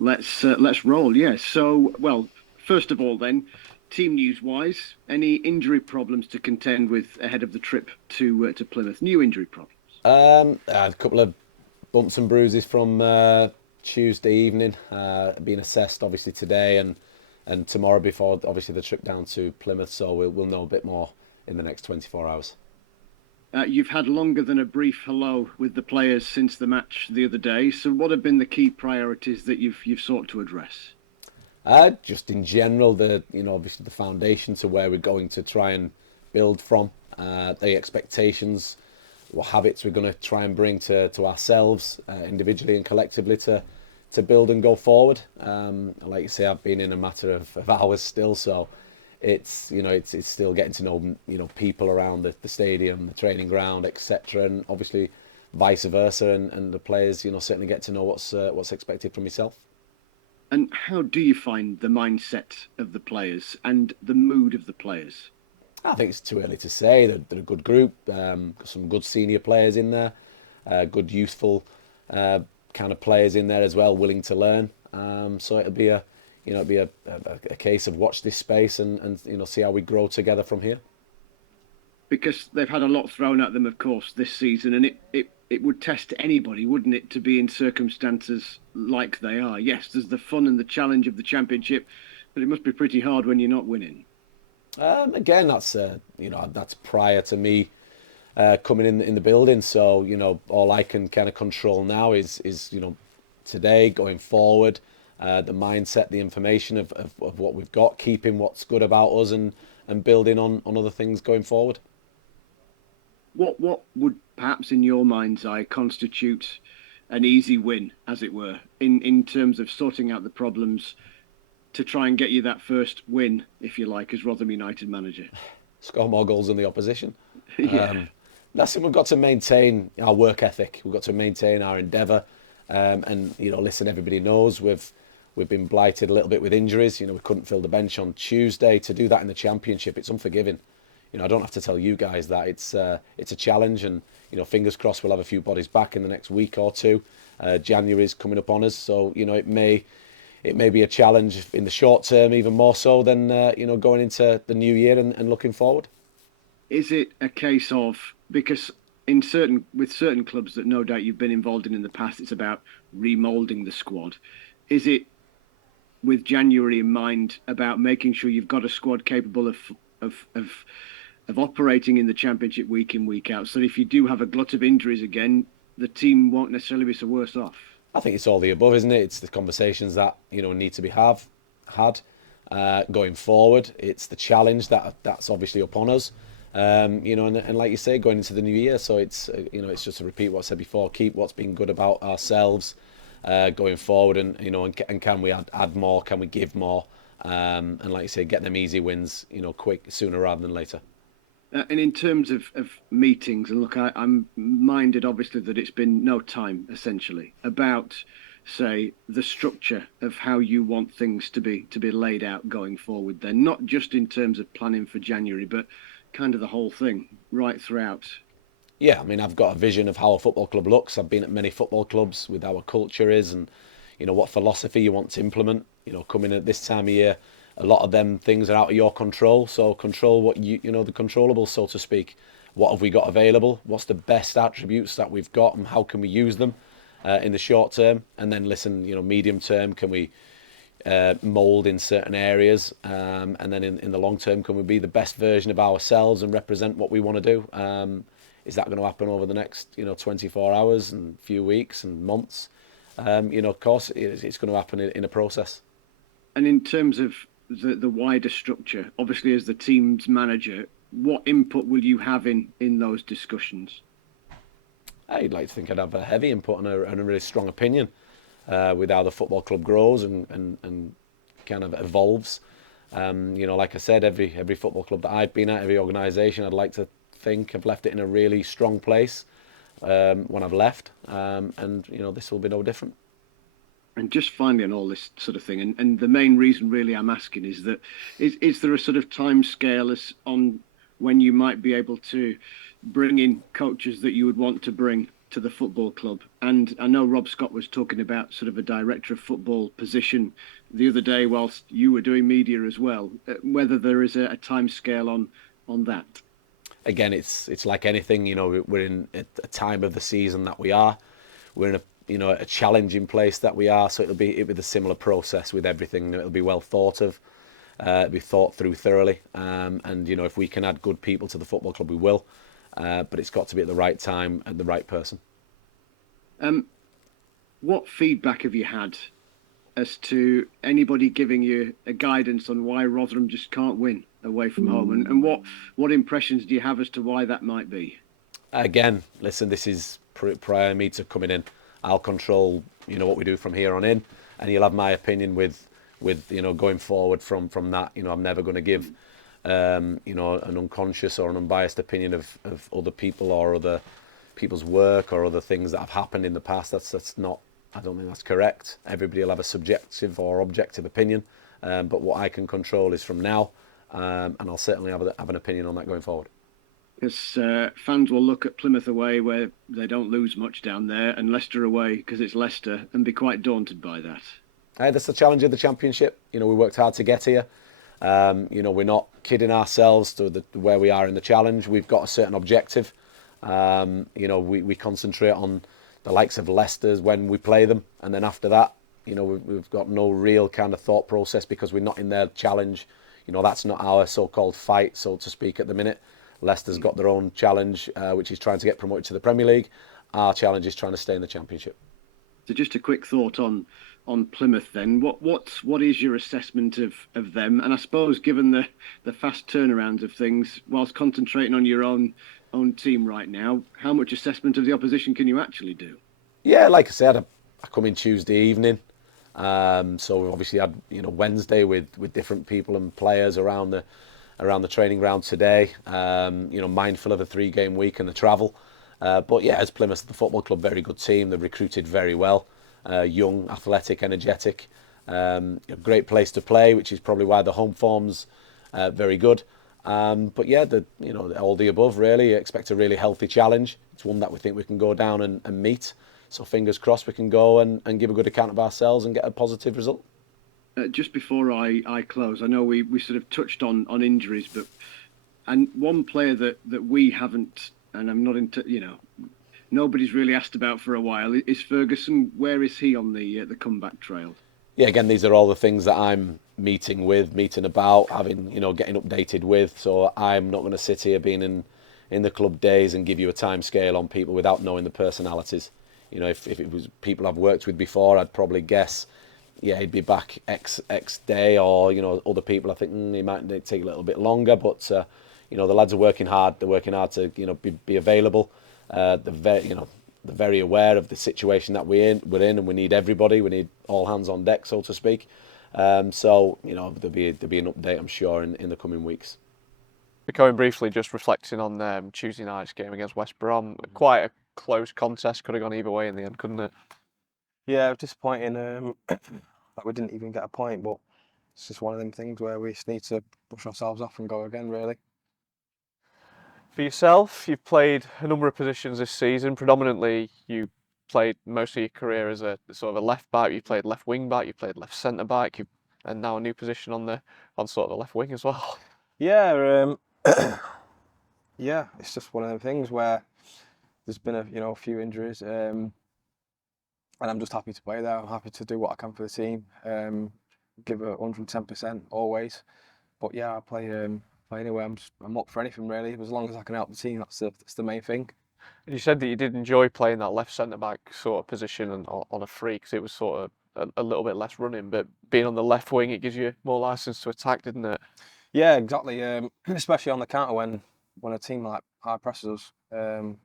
Let's roll. Yeah. So, well, first of all, then, team news wise, any injury problems to contend with ahead of the trip to Plymouth? New injury problems. I had a couple of bumps and bruises from Tuesday evening, being assessed obviously today and tomorrow before obviously the trip down to Plymouth. So we'll know a bit more in the next 24 hours. You've had longer than a brief hello with the players since the match the other day. So, what have been the key priorities that you've sought to address? Just in general, obviously the foundation to where we're going to try and build from, the expectations, what habits we're going to try and bring to ourselves individually and collectively to build and go forward. Like you say, I've been in a matter of hours still, so it's still getting to know people around the stadium, the training ground, etc., and obviously vice versa, and the players certainly get to know what's expected from yourself. And how do you find the mindset of the players and the mood of the players? I think it's too early to say. They're a good group. Got some good senior players in there, good youthful kind of players in there as well, willing to learn. So it'll be a case of watch this space and see how we grow together from here. Because they've had a lot thrown at them, of course, this season, and it would test anybody, wouldn't it, to be in circumstances like they are? Yes, there's the fun and the challenge of the championship, but it must be pretty hard when you're not winning. Again, that's prior to me coming in the building. So all I can kind of control now is today going forward, the mindset, the information of what we've got, keeping what's good about us, and building on other things going forward. What would perhaps in your mind's eye constitute an easy win, as it were, in terms of sorting out the problems to try and get you that first win, if you like, as Rotherham United manager? Score more goals than the opposition. Yeah. That's it. We've got to maintain our work ethic. We've got to maintain our endeavour. And listen, everybody knows we've been blighted a little bit with injuries. We couldn't fill the bench on Tuesday. To do that in the Championship, it's unforgiving. I don't have to tell you guys that it's a challenge, and fingers crossed we'll have a few bodies back in the next week or two. January is coming up on us, so it may be a challenge in the short term, even more so than going into the new year and looking forward. Is it a case of, because in certain clubs that no doubt you've been involved in the past, it's about remoulding the squad. Is it with January in mind about making sure you've got a squad capable of of of operating in the championship week in, week out, so that if you do have a glut of injuries again, the team won't necessarily be so worse off? I think it's all the above, isn't it? It's the conversations that need to be had going forward. It's the challenge that's obviously upon us, and like you say, going into the new year. So it's just to repeat what I said before. Keep what's been good about ourselves going forward, and can we add more? Can we give more? And like you say, get them easy wins, quick, sooner rather than later. And in terms of meetings, and look, I'm minded obviously that it's been no time essentially about, say, the structure of how you want things to be laid out going forward. Then, not just in terms of planning for January, but kind of the whole thing right throughout. Yeah, I mean, I've got a vision of how a football club looks. I've been at many football clubs with how a culture is, and what philosophy you want to implement. Coming at this time of year, a lot of them things are out of your control. So control what the controllables, so to speak. What have we got available? What's the best attributes that we've got, and how can we use them in the short term? And then listen, medium term, can we mould in certain areas? And then in the long term, can we be the best version of ourselves and represent what we want to do? Is that going to happen over the next 24 hours and few weeks and months? Of course, it's going to happen in a process. And in terms of the wider structure, obviously as the team's manager, what input will you have in those discussions? I'd like to think I'd have a heavy input and a really strong opinion with how the football club grows and kind of evolves. Like I said, every football club that I've been at, every organisation, I'd like to think I've left it in a really strong place when I've left, and this will be no different. And just finally on all this sort of thing, and the main reason really I'm asking is that is there a sort of time scale on when you might be able to bring in coaches that you would want to bring to the football club. And I know Rob Scott was talking about sort of a director of football position the other day whilst you were doing media as well. Whether there is a time scale on that. Again, it's like anything. We're in a time of the season that we are. We're in a challenging place that we are. So it'll be a similar process with everything. It'll be well thought of. It'll be thought through thoroughly. And if we can add good people to the football club, we will. But it's got to be at the right time and the right person. What feedback have you had as to anybody giving you a guidance on why Rotherham just can't win away from home? And what impressions do you have as to why that might be? Again, listen, this is prior me to coming in. I'll control, what we do from here on in, and you'll have my opinion with going forward from that. I'm never going to give, an unconscious or an unbiased opinion of other people or other people's work or other things that have happened in the past. That's not. I don't think that's correct. Everybody will have a subjective or objective opinion, but what I can control is from now, and I'll certainly have an opinion on that going forward. Because fans will look at Plymouth away, where they don't lose much down there, and Leicester away, because it's Leicester, and be quite daunted by that. That's the challenge of the Championship. We worked hard to get here. We're not kidding ourselves to where we are in the challenge. We've got a certain objective. We concentrate on the likes of Leicester's when we play them, and then after that, we've got no real kind of thought process because we're not in their challenge. That's not our so-called fight, so to speak, at the minute. Leicester's got their own challenge, which is trying to get promoted to the Premier League. Our challenge is trying to stay in the Championship. So just a quick thought on Plymouth then. What is your assessment of them? And I suppose given the fast turnaround of things, whilst concentrating on your own team right now, how much assessment of the opposition can you actually do? Yeah, like I said, I come in Tuesday evening. So we've obviously had Wednesday with different people and players around the training ground today. Mindful of a 3-game week and the travel. But yeah, as Plymouth, the football club, very good team. They've recruited very well. Young, athletic, energetic. Great place to play, which is probably why the home form's very good. But yeah, all the above really. Expect a really healthy challenge. It's one that we think we can go down and meet. So fingers crossed we can go and give a good account of ourselves and get a positive result. Just before I close, I know we sort of touched on injuries, and one player that we haven't, and I'm not into, nobody's really asked about for a while is Ferguson. Where is he on the comeback trail? Yeah, again, these are all the things that I'm meeting about, getting updated with. So I'm not going to sit here being in the club days and give you a time scale on people without knowing the personalities. If it was people I've worked with before, I'd probably guess, yeah, he'd be back X day, or other people I think he might take a little bit longer. But the lads are working hard. They're working hard to be available. They're very aware of the situation that we're in, and we need everybody. We need all hands on deck, so to speak. So there'll be an update, I'm sure, in the coming weeks. Going briefly, just reflecting on Tuesday night's game against West Brom, quite a close contest. Could have gone either way in the end, couldn't it? Yeah, it was disappointing that we didn't even get a point, but it's just one of them things where we just need to brush ourselves off and go again, really. For yourself, you've played a number of positions this season. Predominantly, you played most of your career as a sort of a left back. You played left wing back. You played left centre back. And now a new position on sort of the left wing as well. Yeah, yeah, it's just one of them things where there's been a few injuries, and I'm just happy to play there. I'm happy to do what I can for the team, give it 110% always. But yeah, I play anyway. I'm up for anything really, as long as I can help the team. That's the main thing. You said that you did enjoy playing that left centre back sort of position and on a free, because it was sort of a little bit less running. But being on the left wing, it gives you more license to attack, didn't it? Yeah, exactly. Especially on the counter when a team like hard presses us.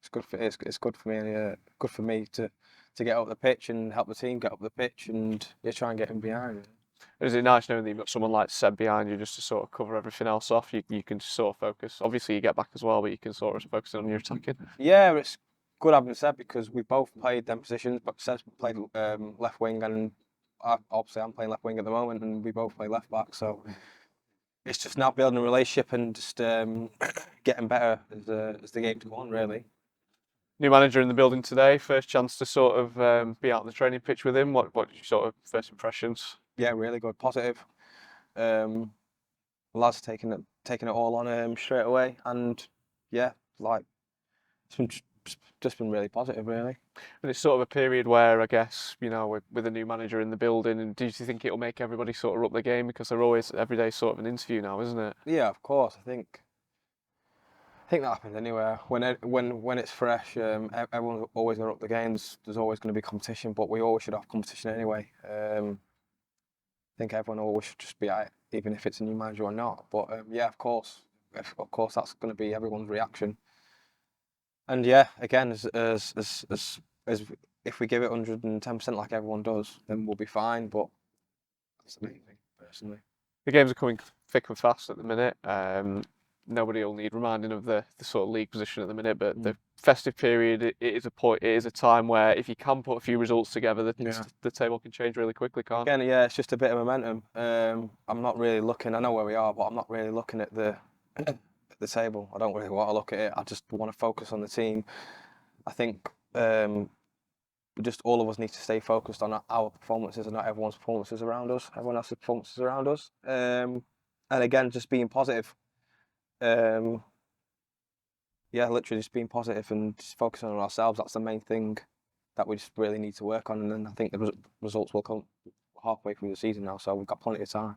It's good for me. Good for me to get up the pitch and help the team get up the pitch and try and get him behind. Is it nice knowing that you've got someone like Seb behind you just to sort of cover everything else off? You can sort of focus. Obviously, you get back as well, but you can sort of focus on your attacking. Yeah, it's good having Seb because we both played them positions, but Seb's played left wing, and obviously I'm playing left wing at the moment, and we both play left back. So it's just now building a relationship and just getting better as the games go on, really. New manager in the building today. First chance to sort of be out on the training pitch with him. What your sort of first impressions? Yeah, really good, positive. Lads taking it all on straight away, and yeah, like it's been just been really positive, really. And it's sort of a period where I guess, you know, with a new manager in the building, and do you think it'll make everybody sort of up the game, because they're always every day sort of an interview now, isn't it? Yeah, of course. I think that happens anywhere. When it's fresh, everyone's always going to up the game. There's always going to be competition, but we always should have competition anyway. I think everyone always should just be at it, even if it's a new manager or not. But yeah, of course, that's going to be everyone's reaction. And yeah, again, as if we give it 110% like everyone does, then we'll be fine. But that's the main thing, personally. The games are coming thick and fast at the minute. Nobody will need reminding of the sort of league position at the minute, but the festive period, it is a time where if you can put a few results together, the table can change really quickly, can't it? Again, yeah, it's just a bit of momentum. I'm not really looking. I know where we are, but I'm not really looking at the table. I don't really want to look at it. I just want to focus on the team. I think just all of us need to stay focused on our performances and not everyone's performances around us. Everyone else's performances around us. And again, just being positive. Yeah, literally just being positive and just focusing on ourselves. That's the main thing that we just really need to work on. And then I think the results will come halfway through the season now, so we've got plenty of time.